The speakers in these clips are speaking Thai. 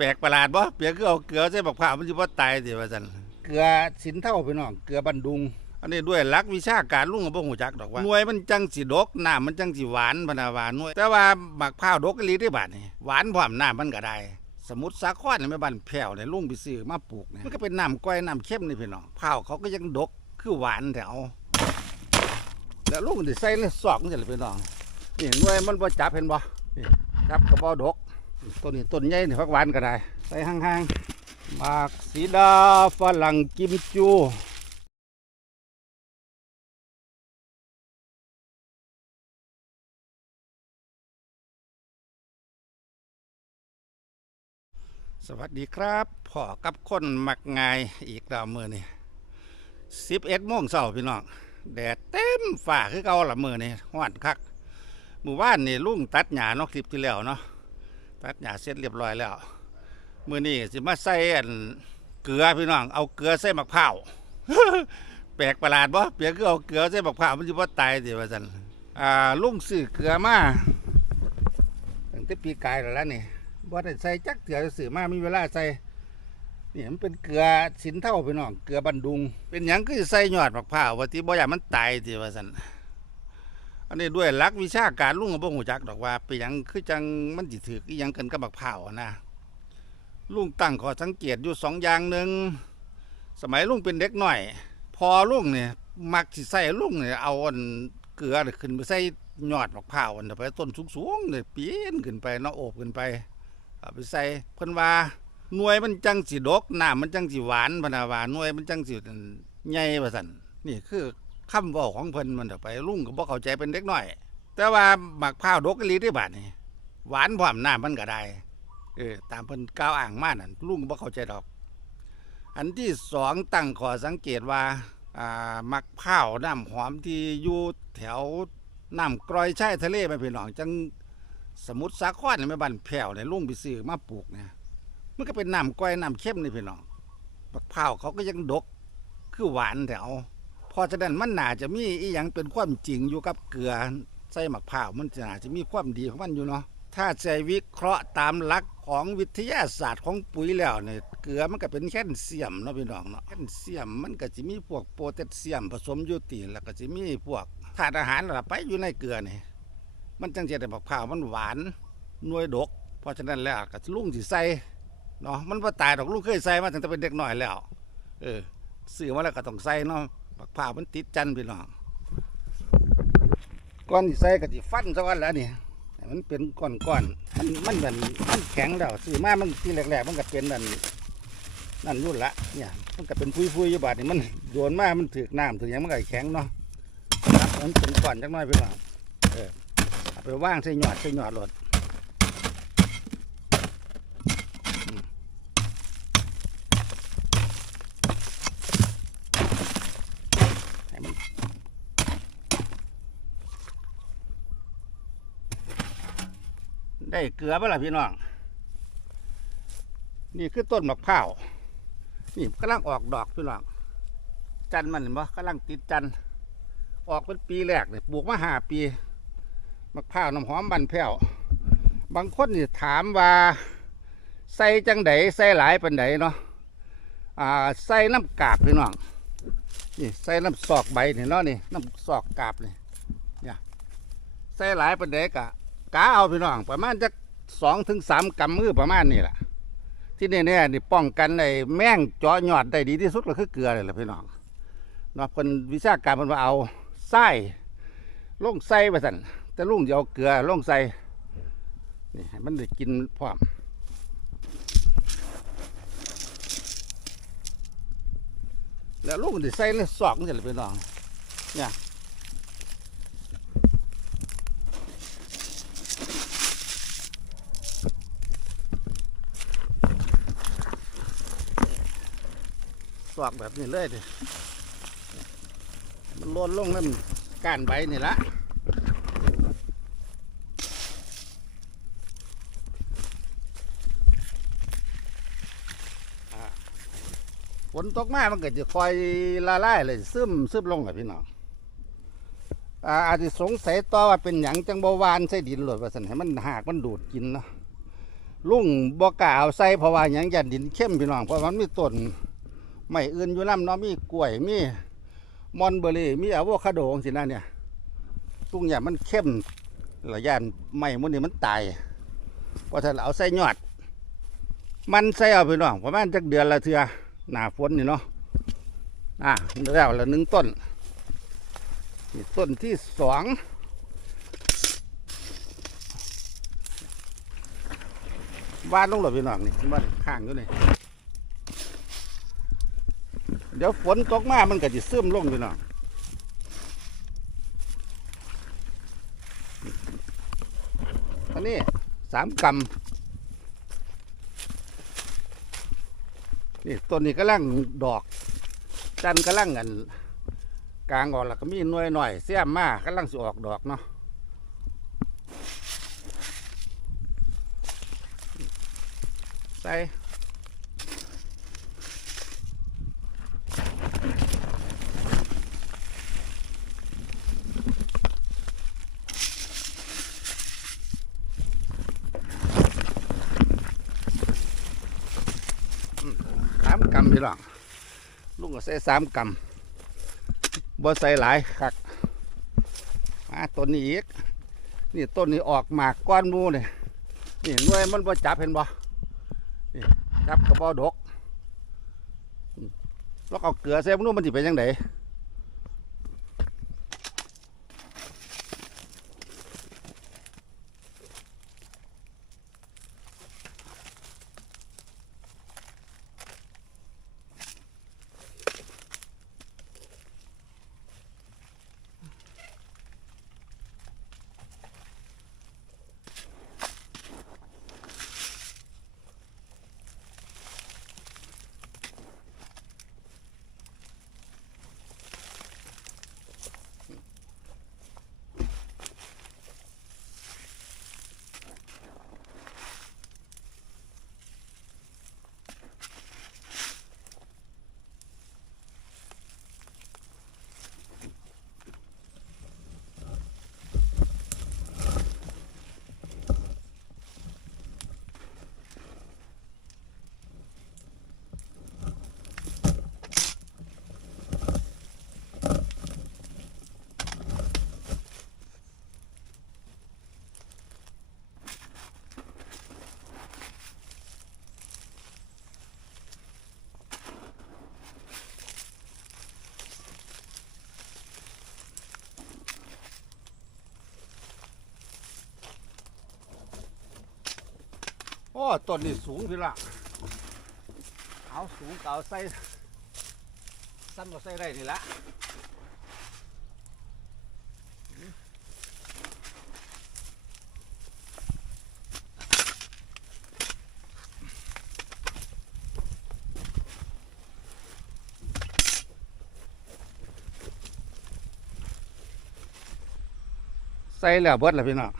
แปลกประหลาดบ่เปียกคือเอาเกลือใส่บักพร้าวมันสิบ่ตายสิว่าซั่นเกลือสินเท่าพี่น้องเกลือบันดุง อันนี้ด้วยหลักวิชาการลุงก็บ่ฮู้จักดอกว่าหน่วยมันจังสิดกน้ำมันจังสิหวานพะนาว่าหน่วย แต่ว่าบักพร้าวดกอีหลีได้บาดนี่หวานพร้อมน้ำมันก็ได้ สมุทรสาครนี่แม่บ้านแพ้วเนี่ยลุงไปซื้อมาปลูกเนี่ยมันก็เป็นน้ำก้อยน้ำเข้มนี่พี่น้องพร้าวเขาก็ยังดกคือหวานแต่เอาแล้วลุงสิใส่ในซอกนี่แหละพี่น้องนี่หน่วยมันบ่จับเห็นบ่นี่จับก็บ่ดก ต้นนี้ต้นใหญ่นี่ผักหวานก็ได้ใส่ห่างๆหมากสีดาฝรั่งกิมจูสวัสดีครับพ่อกับคนมักง่ายอีกแล้วมือนี่สิบเอ็ดโมงเช้าพี่น้องแดดเต็มฝ่าคือเก่าละมือนี่ห้อนคักหมู่บ้านนี่ลุงตัดหญ้านอกคลิปที่แล้วเนาะ ตัดหญ้าเสร็จเรียบร้อยแล้วมือนี้สิมาใส่เกลือพี่น้อง เอาเกลือใส่มะพร้าวแปลกประหลาดบ่เปียกคือเอาเกลือใส่มะพร้าวมันสิบ่ตายสิว่าซั่นอ่าลุงซื้อเกลือมาตั้งแต่ปีกายแล้วล่ะนี่บ่ได้ใส่จักเถื่อซื้อมามีเวลาใส่นี่มันเป็นเกลือสินเท่าพี่น้องเกลือบันดุง เป็นหยังคือใส่ยอดมะพร้าวว่าที่บ่อยากมันตายสิว่าซั่น อันนี้ด้วยหลักวิชาการลุงก็บ่ฮู้จักดอกว่าเป็นหยังคือจังมันสิถืออีหยังกันกับบักพร้าวอะนะลุงตั้งข้อสังเกตอยู่สองอย่างหนึ่งสมัยลุงเป็นเด็กหน้อย พอลุงเนี่ยมักสิใส่ลุงเนี่ยเอาอันเกลือขึ้นไปใส่ยอดบักพร้าวอันเดี๋ยวไปต้นสูงๆเนี่ยปีนขึ้นไปเนาะโอบขึ้นไปเอาไปใส่เพิ่นว่าหน่วยมันจังสิดกน้ำมันจังสิหวานพนาวาหน่วยมันจังสิใหญ่ว่าซั่นนี่คือ คำเว่าของเพิ่นมันเถอะไปลุงก็บ่เข้าใจเป็นเด็กน้อย แต่ว่าหมักพร้าวดกอีหลีได้บาดนี่หวานพร้อมน้ำมันก็ได้เออตามเพิ่นกล่าวอ้างมานั่นลุงบ่เข้าใจดอก อันที่สองตั้งข้อสังเกตว่าอ่าหมักพร้าวน้ำหอมที่อยู่แถวน้ำกรอยชายทะเลแม่พี่น้องจังสมุทรสาครนี่แม่บ้านแพ้วเนี่ยลุงไปซื้อมาปลูกเนี่ยมันก็เป็นน้ำก้อยน้ำเข้มนี่พี่น้องหมักพร้าวเขาก็ยังดกคือหวานแถว พราะฉะนั้นมันน่าจะมีอีหยังเป็นความจริงอยู่กับเกลือใส่หมักพร้าวมันน่าจะมีความดีของมันอยู่เนาะถ้าใจวิเคราะห์ตามหลักของวิทยาศาสตร์ของปุ๋ยแล้วเนี่ยเกลือมันก็เป็นแคลเซียมเนาะพี่น้องเนาะแคลเซียมมันก็จะมีพวกโพแทสเซียมผสมอยู่ตีแล้วก็จะมีพวกธาตุอาหารละไปอยู่ในเกลือนี่มันจังจะได้หมักพร้าวมันหวานนวยดก เพราะฉะนั้นแล้วก็ลุงสิใส่เนาะมันบ่ตายดอกลุงเคยใส่มาตั้งแต่เป็นเด็กหน้อยแล้ว เออซื้อมาแล้วก็ต้องใส่เนาะ ปักผ้ามันติดจันพี่น้องก้อนที่ใส่ก็สิฟันซะก่อนแล้วนี่มันเป็นก้อนๆมันมันเหมือนมันแข็งแล้วซื้อมามันที่แรกๆมันก็เป็นนั่นนั่นรุ่นละเนี่ยมันก็เป็นพุยๆอยู่บาดนี่มันโยนมามันถือน้ำถือยังมันก็แข็งเนาะครับมันเป็นก้อนจักหน่อยพี่น้องเออไปว่างใส่หยอดใส่หยอดรถอืมให้มัน ได้เกลือเปล่าพี่น้อง นี่คือต้นมะพร้าว นี่กำลังออกดอกพี่น้อง จันทร์มันเห็นปะกำลังติดจันทร์ออกเป็นปีแรกเลยปลูกมาห้าปี มะพร้าวน้ำหอมบันแพ้ว บางคนนี่ถามว่า ใส่จังไดใส่หลายปันไดเนาะ อ่า ใส่น้ำกาบพี่น้องนี่ใส่น้ำซอกใบนี่เนาะนี่น้ำซอกกาบนี่เนี่ยใส่หลายปันไดกะ กาเอาพี่น้อง ประมาณจะสองถึงสามกำมือประมาณนี้แหละที่นี่เนี่ยนี่ป้องกันไอ้แมงจาะยอดได้ดีที่สุดก็คือเกลือเลยล่ะพี่น้องเนาะคนวิชาการมันมาเอาไส้ลงไส้ไปสั่นแต่ลุงจะเอาเกลือลงใส่นี่มันได้กินพร้อมแล้วลุงจะใส่ในซอกนี่แหละพี่น้องเนี่ย อกแบบนี้เลยดิมันล้นลงนั่นก้านใบนี่ละอ่าฝนตกมามันก็จะคอยละลายเลย ซึมซึมลงกับพี่น้องอ่าอาจจะสงสัยต่อว่าเป็นหยังจังบวานใส่ดินหลดว่าสันให้มันหากมันดูดกินเนาะลุงบ่กล้าเอาใส่เพราะว่าหยังยันดินเข้มพี่น้องเพราะมันมีต้น ไม้อื่นอยู่นำเนาะมีกล้วยมีมอนเบอร์รี่มีอะโวคาโดจังซี่นะเนี่ยลุงอย่ามันเข้มแล้วย่านไม้มื้อนี้มันตายเพราะถ้าเอาใส่ยอด มันใส่เอาพี่น้องประมาณจักเดือนละเทื่อหนาฝนนี่เนาะอะแล้วละหนึ่งต้นนี่ต้นที่สองบ้านลงหลบพี่น้องนี่บ้านข้างอยู่นี่ เดี๋ยวฝนตกมามันก็จะซึมลงพี่น้องอันนี้สามกำนี่ต้นนี้กำลังดอก จันกำลังกันกลางออกแล้วก็มีหน่วยหน่อยเสียมมากกำลังสิออกดอกเนาะใส่อืมสามกำ พี่น้องลุงก็ใส่สามกำบ่ใส่หลายคักมาต้นนี้อีก นี่ต้นนี้ออกหมากก้อนมูเนี่ยนี่หน่วยมันบ่จับเห็นบ่จับกระบอดกแล้วเอาเกลือใส่มันู้นมันจะเป็นยังไง อ้ต้นนี้สูงพี่ละเอาสูงเก่าใส่สั้นก็ใส่ได้นี่ละใส่แล้วเบิดแล้วพี่น้อง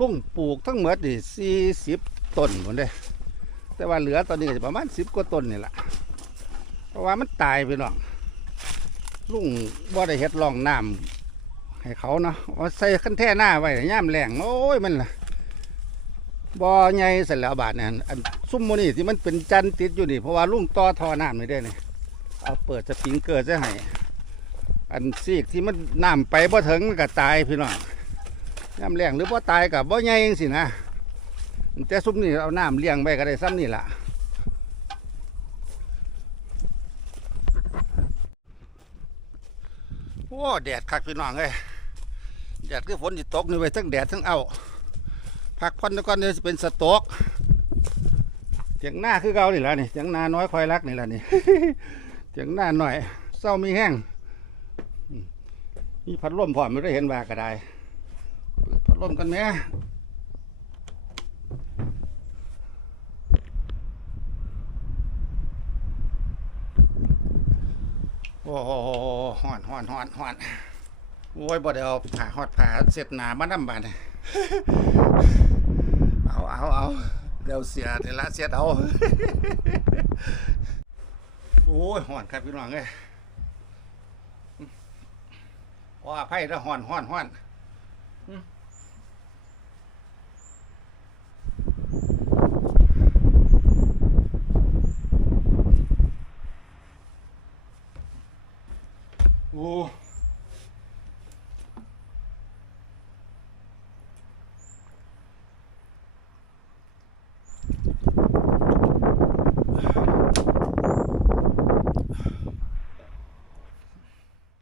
ลุงปลูกทั้งหมดนี่สี่สิบต้นหมดเลยแต่ว่าเหลือตอนนี้ก็จะประมาณสิบกว่าต้นนี่แหละเพราะว่ามันตายไปน้องลุงบ่ได้เฮ็ดร่องน้ำให้เขาเนาะเอาใส่ขั้นแท่หน้าไว้ย่ามแรงโอ้ยมันล่ะบ่อใหญ่เสร็จแล้วบาทเนี่ยอันซุ้มโมนี่ที่มันเป็นจันติดอยู่นี่เพราะว่าลุงต่อท่อน้ำนี่ได้เนี่ยเอาเปิดสปริงเกิดจะให้อันซีกที่มันน้ำไปบ่ถึงมันก็ตายพี่น้อง น้ำเลี้ยงหรือบ่าตายกับบ่ใหญ่จังสินะแต่ซุปนี่เอาน้ำเลี้ยงไปก็ได้ซ้ำนี่ล่ะโอ้แดดคักพี่น้องเอ้ยแดดคือฝนสิตกนี่ไว้ทั้งแดดทั้งเอาพักผ่อนแล้วก่อนเดี๋ยเป็นสโตอกเถียงหน้าคือเก่านี่ล่ะนี่เถียงหน้าน้อยคอยรักนี่ล่ะนี่เถียงหน้าหน่อยเศร้ามีแห้งมีพัดลมพร้อมไม่ได้เห็นว่าก็ได้เปิด พัดลมกันไหมโอ้โหห่อนห่อนห่อนห่อนโอ้ยบ่ได้เอาผ่าหอดผ่าเสร็จหนามาน้ำบานนี่เอาเอาเอาเดี๋ยวเสียเดี๋ยวละเสียเอา โอ้ยห่อนครับพี่น้องเอ้ยว่าไพ่แล้วห่อนห่อนห่อน โอ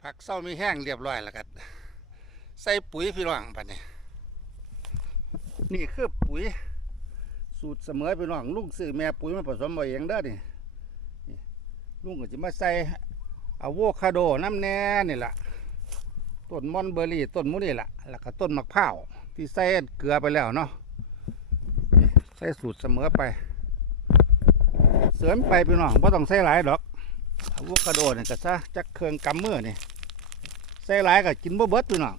ผักเศร้ามีแห้งเรียบร้อยแล้วกันใส่ปุ๋ยพี่น้องปะเนี่ยนี่คือปุ๋ย สูตรเสมอพี่น้องลุงซื้อแม่ปุ๋ยมาผสมมาเอย่างเด้อนี่ลุงก็จะมาใส่ อะโวคาโดน้ำแน่นี่แหละต้นมอนเบอร์รี่ต้นมุนี่แหละแล้วก็ต้นมะพร้าวที่ใส่เกลือไปแล้วเนาะใส่สูตรเสมอไป เสริมไปพี่น้องไ่ต้องใส่หลายดอกอะโวคาโดเนี่ยก็ซะจักเครื่องกำมือนี่ใส่หลายก็กินบ่เบิดพี่น้อง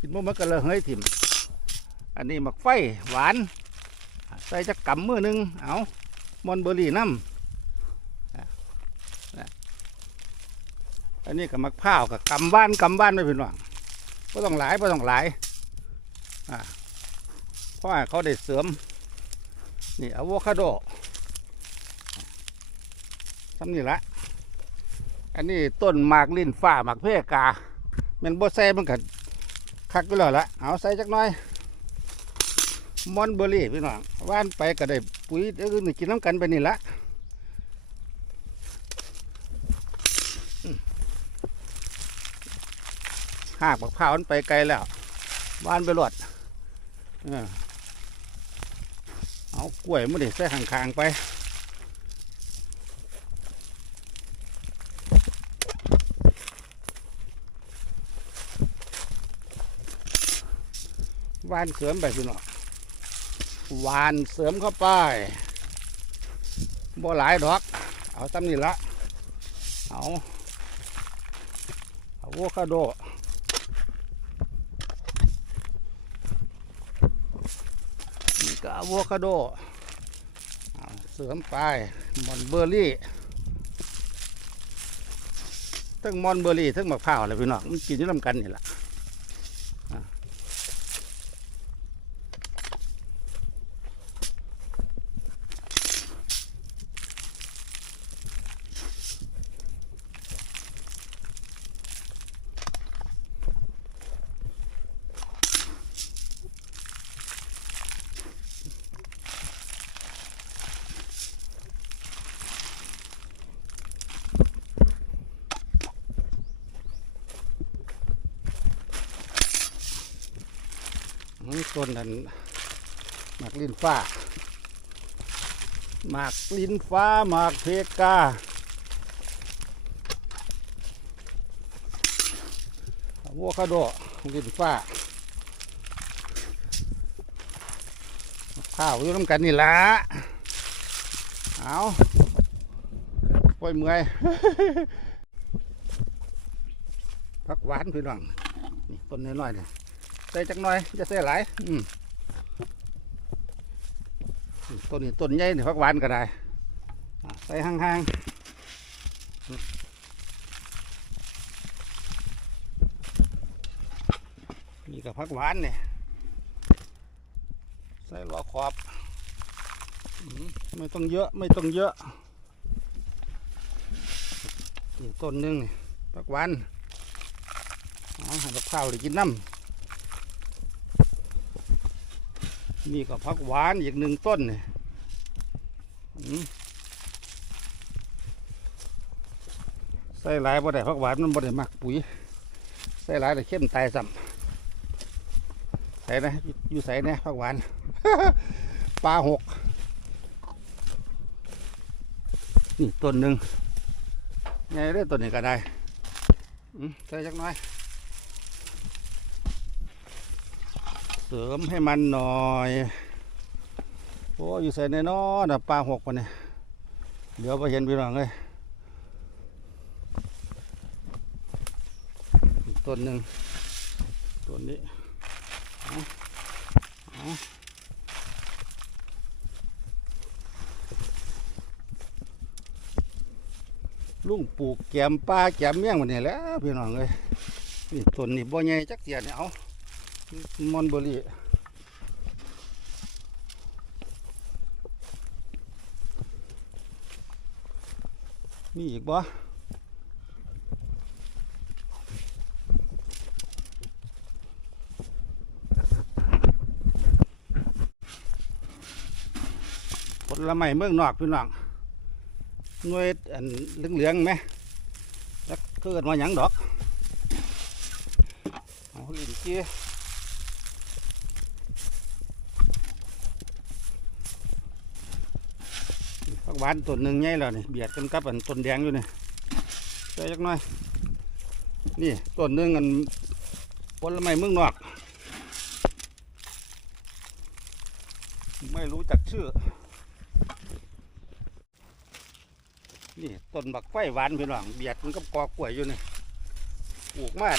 กินบ่เบิดก็เลยเฮ้ยถิ่มอันนี้มักไฟหวาน ใส่จักกำมือหนึงเอามอนเบอร์รี่น้ำอะอะ อันนี้กับมักพร้าวกับกำบ้านกำบ้านไม่เป็นหวังก็ต้องหลายก็ต้องหลายอะเพราะเขาได้เสริมนี่อะโวคาโดทำนี่ละอันนี้ต้นหมากลิ้นฟ้าหมากเพกาแมันบ่ใส่มันกัคักก็แล้วละเอาใส่จักหน่อยมอนเบอร์รี่พี่น้องว่านไปก็ได้ปุ๋ยเดี๋ยวนี่กินน้ำกันไปนี่ละอืม หากบักพร้าวมันไปไกลแล้วว่านไปรวดเอากล้วยมันได้ใส่ข้างๆไปวานเสริมไปพี่น้องหวานเสริมเข้าไปบ่หลายดอก เอาซ้ำนี่ละเอาอะโวคาโด นี่ก็อะ โวคาโดเสริมไปมอนเบอร์รี่ทั้งมอนเบอร์รี่ทั้งมะพร้าวอะไรพี่น้องมันกินอยู่น้ำกันนี่แหละ นี่ ต้นนั้นหมากลิ้นฟ้าหมากลิ้นฟ้าหมากเพกาอะโวคาโดลิ้นฟ้าข้าวอยู่น้ำกันนี่ละเอาปล่อยเมื่อยพักหวานพี่น้องนี่ต้นน้อยๆเนี่ย ใส่จักหน่อยจะใส่หลายอืมต้นนี้ต้นใหญ่นี่พักหวานก็ได้ใส่ห่างๆนี่กับพักหวานเนี่ยใส่รอขอบไม่ต้องเยอะไม่ต้องเยอะต้นหนึงนี่พักหวานเอาให้กับข้าวได้กินน้ำ นี่ก็ผักหวานอีกหนึ่งต้นเนี่ยใส่หลายบ่ได้ผักหวานมันบ่ได้มักปุ๋ยใส่หลายแต่เข้มตายซ้ำใส่นะอยู่อยู่ใส่นะผักหวานปลาหกนี่ต้นหนึ่งไงได้ต้นนี้ก็ได้ใส่จักน่อย เสริมให้มันหน่อย โอ้อยู่ใส่ในนอนะปลาหกวันนี้เดี๋ยวไปเห็นพี่น้องเลยต้นหนึ่งต้นนี้ลุงปลูกแกมปลาแกมเมี่ยงวันนี้แล้วพี่น้องเลยนี่ต้นนี้บ่ใหญ่จักเสียเนี่ยเอา มอนเบอรี่มีอีกบ่ผลไม้เมืองนอกพี่น้องหน่วยอันเหลืองๆไหมแล้วเกิดมาหยังดอกจีผักหวานต้นหนึ่งใหญ่แล้วนี่เบียดกันกับอันต้นแดงอยู่นี่ใส่จักหน่อย นี่ต้นหนึ่งอันผลไม้เมืองนอก ไม่รู้จักชื่อ นี่ต้นบักไฟหวานพี่น้องเบียดมันกับกอกล้วยอยู่นี่ปลูกมา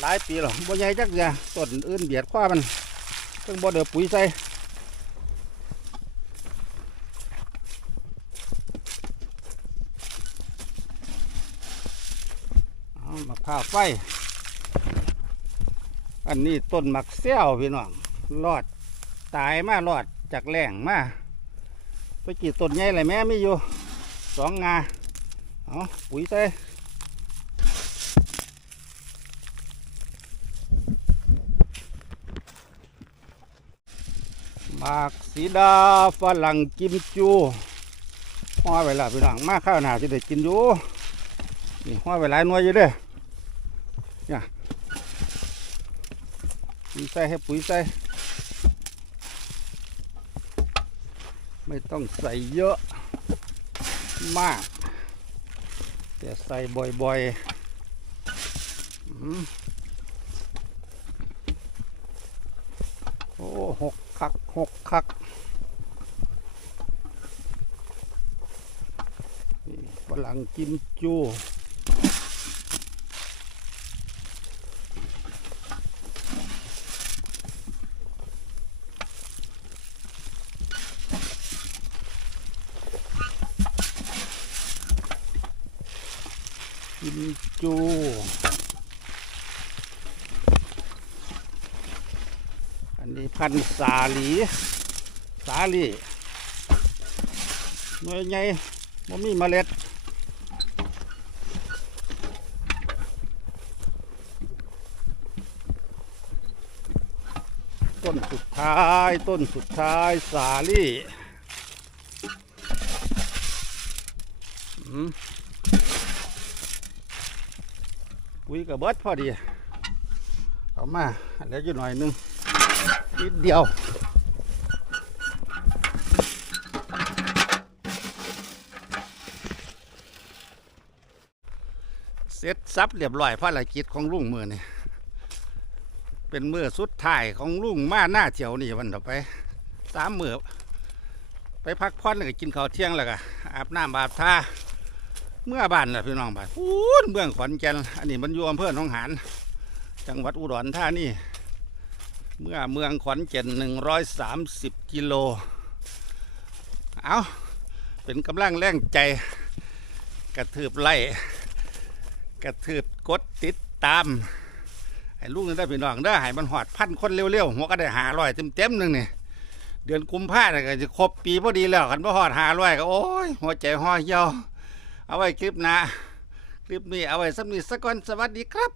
หลายปีแล้วบ่ใหญ่จักอย่าต้นอื่นเบียดคว้ามันเพิ่งบ่เดือปุ๋ยใส่ เอามะพร้าไฟ อันนี้ต้นมักเซี่ยวพี่น้องรอดตายมารอดจากแหล่งมาไปกี่ต้นใหญ่เลยแม่ไม่อยู่สองงาเอาปุ๋ยใส่มากสีดาฝรั่งกิมจูห้อยไว้ละพี่น้องมาข้าวหนาจะได้กินอยู่นี่ห้อยไว้หลายหน่วยอยู่เด้อ ปุ๋ยใส่ให้ปุ๋ยใส่ ไม่ต้องใส่เยอะมาก แต่ใส่บ่อยๆ โอ้หกคักหกคักฝรั่งกิมจู กิมจูอันนี้พันธุ์สาลี สาลีหน่วยใหญ่บ่มีเมล็ดต้นสุดท้ายต้นสุดท้ายสาลี่อืม ปุ๋ยกับเบิดพอดี เอามาเหลืออยู่หน่อยนึงนิดเดียวเสร็จสับเรียบร้อยภารกิจของลุงมือนี่เป็นมือสุดท้ายของลุงมาหน้าเที่ยวนี่วันต่อไปสามมือไปพักผ่อนแล้วก็กินข้าวเที่ยงแล้วก็อาบน้ำอาบท่า เมื่อบ้านนะพี่น้องบ้านพูนเมืองขอนแก่นอันนี้มันอยู่อำเภอหนองหานจังหวัดอุดรธานีเมื่อเมืองขอนแก่นหนึ่งร้อยสามสิบกิโล เอาเป็นกำลังแรงใจ กระทืบไล่กระทืบกดติดตามให้ลูกนี่ได้พี่น้องได้อให้มันหอดพันคนเร็วๆหัวก็ได้หาร้อยเต็มๆหนึ่งนี่เดือนกุมภาพันธ์ก็จะครบปีพอดีแล้วคันพ่หอดหาร้อยก็โอ้ยหัวใจห่อเหี่ยว เอาไว้คลิปหนะคลิปนี้เอาไว้สำนีสักก่อนสวัสดีครับ